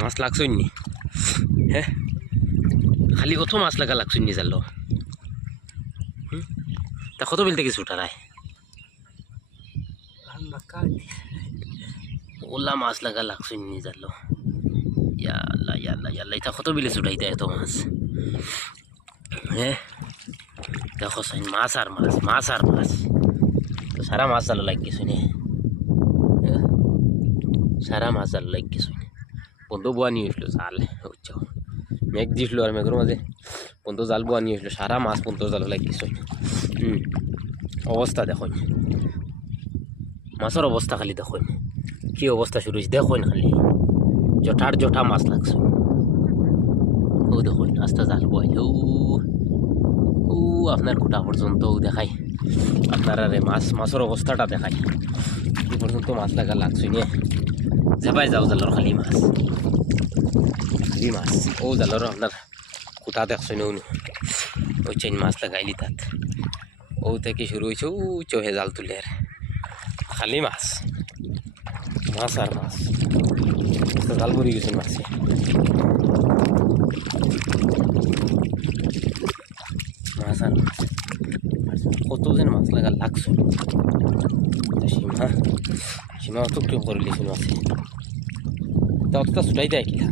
মাছ লাগছই নি? হ্যাঁ, খালি কত মাছ লাগা লাগছই নি জাল? তা কত বিল থেকে ছুটা রায়? ওলা মাছ লাগা লাগছই নি জাল? ইয়াল্লা ইয়াল্লা ইয়াল্লা, এটা কত বিলে ছুটাই দেয় এত মাছ? হ্যাঁ, দেখো সাইন মাছ আর মাছ, মাছ আর মাছ, সারা মাছ জাল লাগিয়েছ নি? সারা মাছ জাল লাগিয়েছ নি? বন্ধু বুয়া নিয়ে আসলো জাল, বুঝছো? মেঘ দিছিল আর মেঘের মাঝে বন্ধু জাল বুয়া নিয়ে আসলো, সারা মাছ বন্ধু জাল লাগিয়েছ। অবস্থা দেখুন, মাছের অবস্থা খালি দেখুন, কি অবস্থা শুরু হয়েছে দেখুন খালি, জটার জটা মাছ লাগছে। ও দেখুন আস্তে জাল বয়, ও আপনার খুঁটা পর্যন্ত দেখাই, আপনার আরে মাছের অবস্থাটা দেখাই, এই পর্যন্ত মাছ লাগা লাগছে নিয়ে যাবাই যাও জালর খালি মাছ, খালি মাছ। ও জালর আপনার খুঁটা দেখছো নি? ওই চেন মাছ লাগাইলি তাত, ও থেকে শুরু হয়েছে, ও চোহে জাল তুলে আর খালি মাছ, মাছ আর মাছ, জাল ভরি গেছে মাছে। মাছ আর মাছ, কত যেন মাছ লাগা লাগছে। সীমা অত কেউ করে লিছিল মাছে, তা অতটা ছুটাই দেয় কিনা?